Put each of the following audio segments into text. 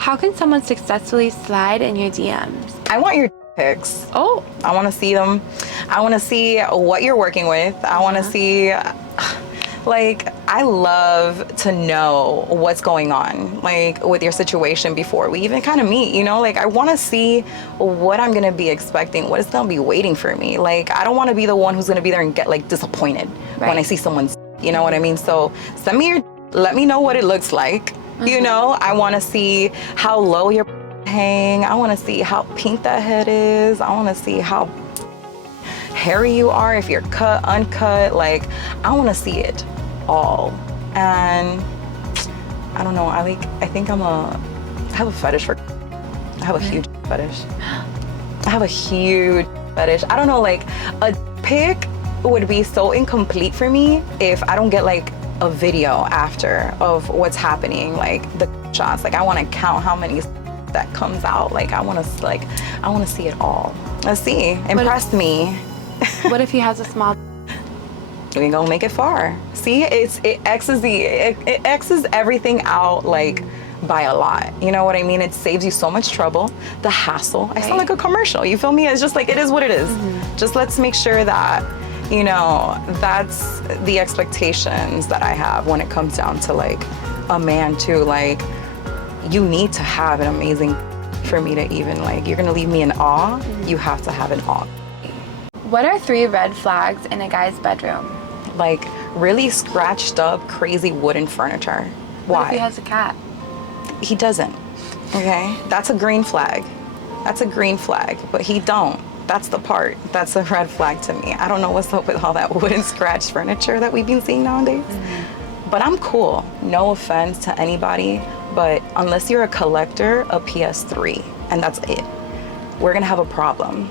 How can someone successfully slide in your DMs? I want your pics. Oh. I want to see them. I want to see what you're working with. I want to see, like, I love to know what's going on, like, with your situation before we even kind of meet, you know? Like, I want to see what I'm going to be expecting, what is going to be waiting for me. Like, I don't want to be the one who's going to be there and get, like, disappointed when I see someone's, you know what I mean? So send me your, let me know what it looks like. You know, I want to see how low you're hang. I want to see how pink that head is. I want to see how hairy you are, if you're cut, uncut. Like, I want to see it all. And I don't know, I have a fetish for, I have a huge fetish. I have a huge fetish. I don't know, like, a pic would be so incomplete for me if I don't get, like, a video after of what's happening, like the shots. Like, I want to count how many that comes out. Like, I want to see it all. Let's see. Impress me. What if he has a small? We ain't gonna make it far. See, it X's everything out, like, by a lot. You know what I mean? It saves you so much trouble, the hassle. I sound like a commercial. You feel me? It's just like, it is what it is. Just let's make sure that, you know, that's the expectations that I have when it comes down to, like, a man too. Like, you need to have an amazing for me to even, like, you're gonna leave me in awe. You have to have an awe. What are 3 red flags in a guy's bedroom? Like, really scratched up, crazy wooden furniture. Why? What if he has a cat? He doesn't, okay? That's a green flag. That's a green flag, but he don't. That's the part that's a red flag to me. I don't know what's up with all that wooden scratched furniture that we've been seeing nowadays. But I'm cool. No offense to anybody, but unless you're a collector, a PS3, and that's it, we're gonna have a problem.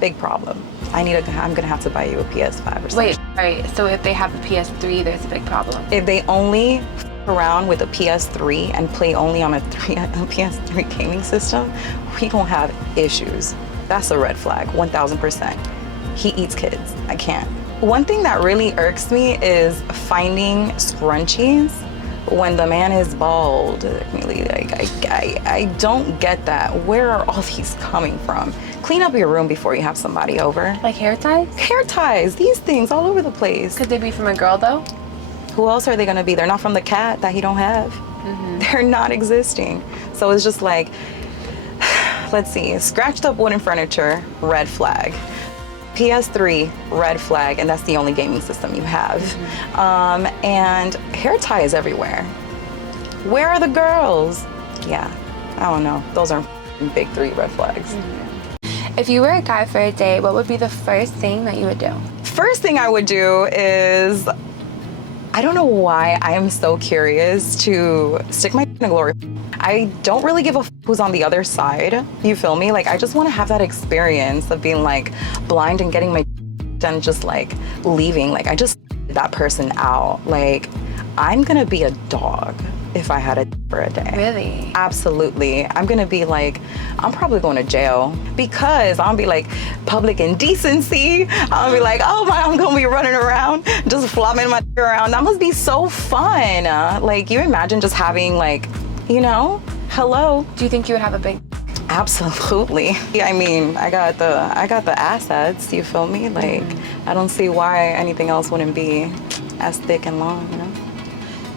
Big problem. I'm gonna have to buy you a PS5 or something. Wait, right, so if they have a PS3, there's a big problem. If they only around with a PS3 and play only on a PS3 gaming system, we gonna have issues. That's a red flag, 1000%. He eats kids, I can't. One thing that really irks me is finding scrunchies when the man is bald. Like, I don't get that. Where are all these coming from? Clean up your room before you have somebody over. Like hair ties? Hair ties, these things all over the place. Could they be from a girl though? Who else are they gonna be? They're not from the cat that he don't have. They're not existing. So it's just like, let's see, scratched up wooden furniture, red flag. PS3, red flag, and that's the only gaming system you have. And hair ties everywhere. Where are the girls? Yeah, I don't know. Those are big 3 red flags. If you were a guy for a day, what would be the first thing that you would do? First thing I would do is, I don't know why I am so curious to stick my in a glory. I don't really give a who's on the other side. You feel me? Like, I just want to have that experience of being, like, blind and getting my and just, like, leaving. Like, I just that person out. Like, I'm gonna be a dog if I had a for a day. Really? Absolutely. I'm gonna be like, I'm probably going to jail because I'll be like public indecency. I'll be like, oh my, I'm gonna be running around, just flopping my around. That must be so fun. Like, you imagine just having, like, you know, hello. Do you think you would have a big? Absolutely. I mean, I got the assets, you feel me? Like, I don't see why anything else wouldn't be as thick and long, you know?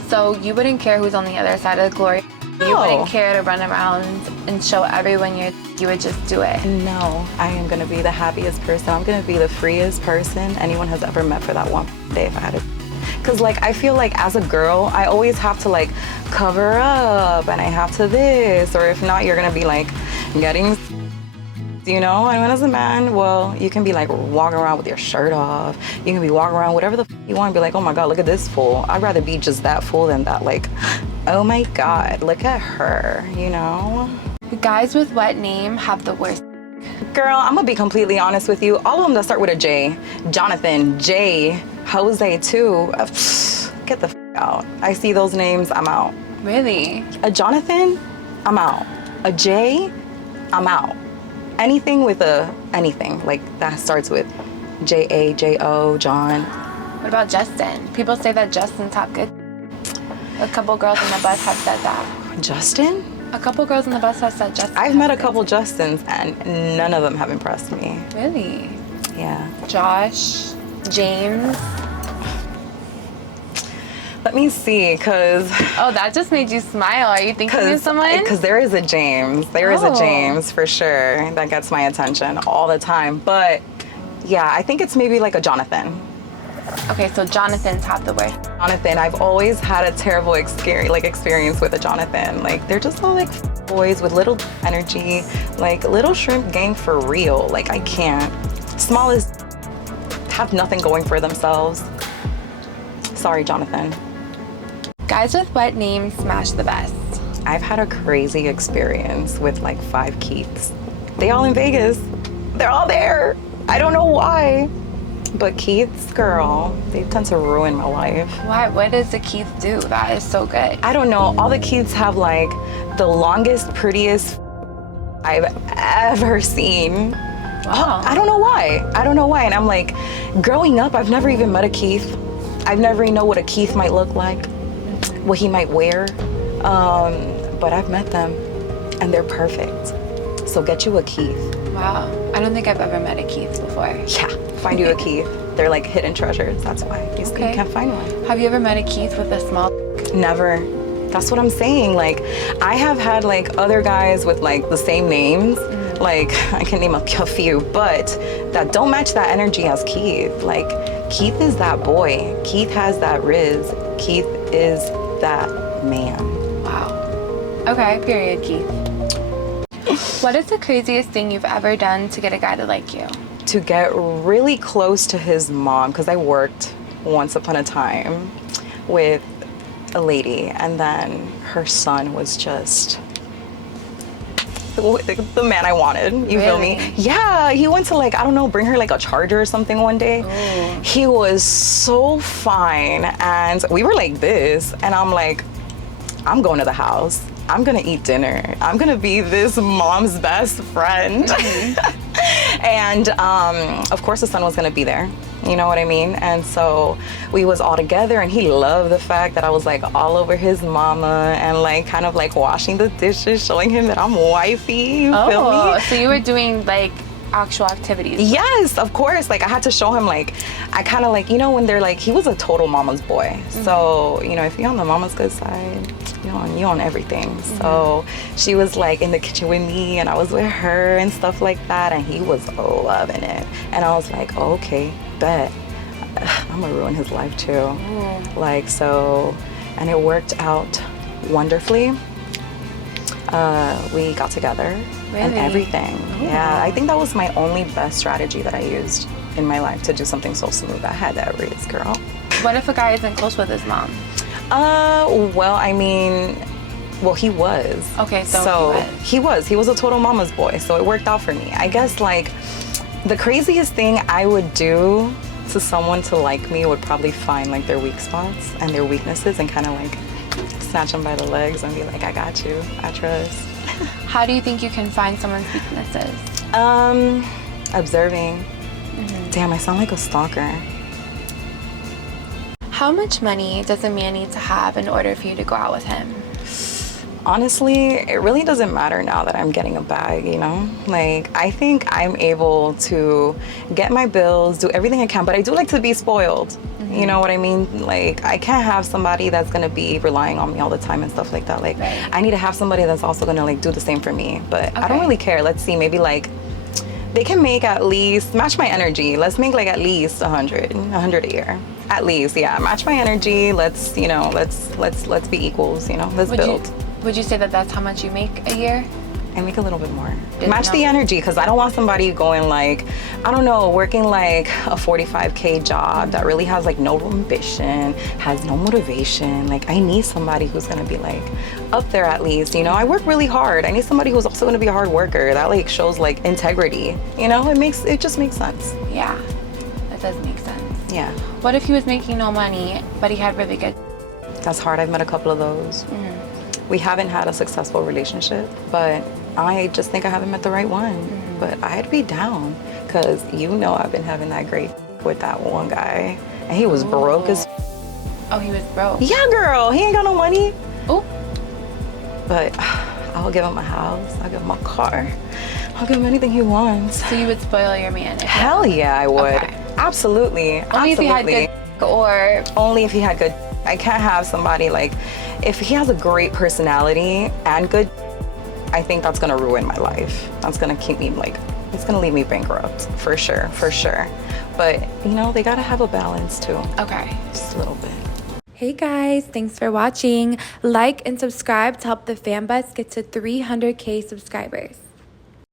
So you wouldn't care who's on the other side of the glory? No. You wouldn't care to run around and show everyone you would just do it? No, I am gonna be the happiest person. I'm gonna be the freest person anyone has ever met for that one day if I had it. Cause, like, I feel like as a girl, I always have to, like, cover up and I have to this, or if not, you're gonna be like getting, you know? And as a man, well, you can be like walking around with your shirt off. You can be walking around whatever the you want and be like, oh my God, look at this fool. I'd rather be just that fool than that, like, oh my God, look at her, you know? Guys with what name have the worst? Girl, I'm gonna be completely honest with you. All of them that start with a J. Jonathan, Jay, Jose too. Get the f out. I see those names, I'm out. Really? A Jonathan, I'm out. A J, I'm out. Anything with a anything, like that starts with J-A-J-O, John. What about Justin? People say that Justin's top good. A couple girls on the bus have said that. Justin? A couple girls on the bus have said Justin. I've met a couple Justins and none of them have impressed me. Really? Yeah. Josh, James. Let me see, cause Oh, that just made you smile. Are you thinking of someone? Because there is a James. There is a Oh. James for sure that gets my attention all the time. But yeah, I think it's maybe like a Jonathan. Okay, so Jonathan's half the word. Jonathan, I've always had a terrible experience with a Jonathan. Like they're just all like boys with little energy, like little shrimp gang for real. Like I can't. Smallest have nothing going for themselves. Sorry, Jonathan. Guys with what names smash the best? I've had a crazy experience with like 5 Keiths. They all in Vegas. They're all there. I don't know why. But Keith's, girl, they tend to ruin my life. Why? What does the Keith do that is so good? I don't know. All the Keiths have like the longest, prettiest I've ever seen. Wow. I don't know why. I don't know why. And I'm like, growing up, I've never even met a Keith. I've never even know what a Keith might look like, what he might wear. But I've met them and they're perfect. So get you a Keith. Wow. I don't think I've ever met a Keith before. Yeah, find you a Keith. They're like hidden treasures. That's why you Okay. can't find one. Have you ever met a Keith with a small? Never. That's what I'm saying. Like, I have had like other guys with like the same names. Like, I can name a few, but that don't match that energy as Keith. Like, Keith is that boy. Keith has that riz. Keith is that man. Wow. Okay, period, Keith. What is the craziest thing you've ever done to get a guy to like you? To get really close to his mom, because I worked once upon a time with a lady, and then her son was just the man I wanted. You feel me? Really? Yeah, he went to like, I don't know, bring her like a charger or something one day. Ooh. He was so fine, and we were like this, and I'm like, I'm going to the house. I'm gonna eat dinner. I'm gonna be this mom's best friend. And of course the son was gonna be there. You know what I mean? And so we was all together, and he loved the fact that I was like all over his mama and like kind of like washing the dishes, showing him that I'm wifey. You feel me? So you were doing like actual activities? Yes, of course. Like I had to show him, like, I kind of like, you know, when they're like, he was a total mama's boy. So, you know, if you're on the mama's good side, you on everything. So she was like in the kitchen with me, and I was with her and stuff like that, and he was loving it. And I was like, oh, okay, bet. I'm gonna ruin his life too. Ooh. Like, so, and it worked out wonderfully. We got together and Really? everything. Yeah, I think that was my only best strategy that I used in my life to do something so smooth. I had that raise, girl. What if a guy isn't close with his mom? Well, I mean, well, he was. Okay, so he was a total mama's boy, so it worked out for me. I guess like the craziest thing I would do to someone to like me would probably find like their weak spots and their weaknesses and kind of like snatch them by the legs and be like, I got you, I trust. How do you think you can find someone's weaknesses? Observing. Damn, I sound like a stalker. How much money does a man need to have in order for you to go out with him? Honestly, it really doesn't matter now that I'm getting a bag, you know? Like, I think I'm able to get my bills, do everything I can, but I do like to be spoiled. You know what I mean? Like, I can't have somebody that's gonna be relying on me all the time and stuff like that. Like, Right. I need to have somebody that's also gonna like do the same for me. But I don't Okay. really care. Let's see, maybe like, they can make at least, match my energy. Let's make like at least 100 a year. At least, yeah, match my energy. Let's, you know, let's be equals, you know, let's build. Would you say that that's how much you make a year? I make a little bit more. Didn't Match the know. energy, because I don't want somebody going like, I don't know, working like a 45K job that really has like no ambition, has no motivation. Like, I need somebody who's gonna be like up there at least, you know? I work really hard. I need somebody who's also gonna be a hard worker. That like shows like integrity, you know? It just makes sense. Yeah, that does make sense. Yeah, What if he was making no money, but he had really good? that's hard. I've met a couple of those. We haven't had a successful relationship, but I just think I haven't met the right one. But I'd be down, because you know I've been having that great with that one guy, and he was broke as Oh, he was broke. yeah, girl, he ain't got no money. Oh, But I'll give him a house. I'll give him a car. I'll give him anything he wants. So you would spoil your man? Hell yeah, I would. Okay. Absolutely. Only if he had good or... Only if he had good. I can't have somebody like, if he has a great personality and good, I think that's gonna ruin my life. That's gonna keep me like, it's gonna leave me bankrupt, for sure, for sure. But, you know, they gotta have a balance too. Okay. Just a little bit. Hey guys, thanks for watching. Like and subscribe to help the fan bus get to 300K subscribers.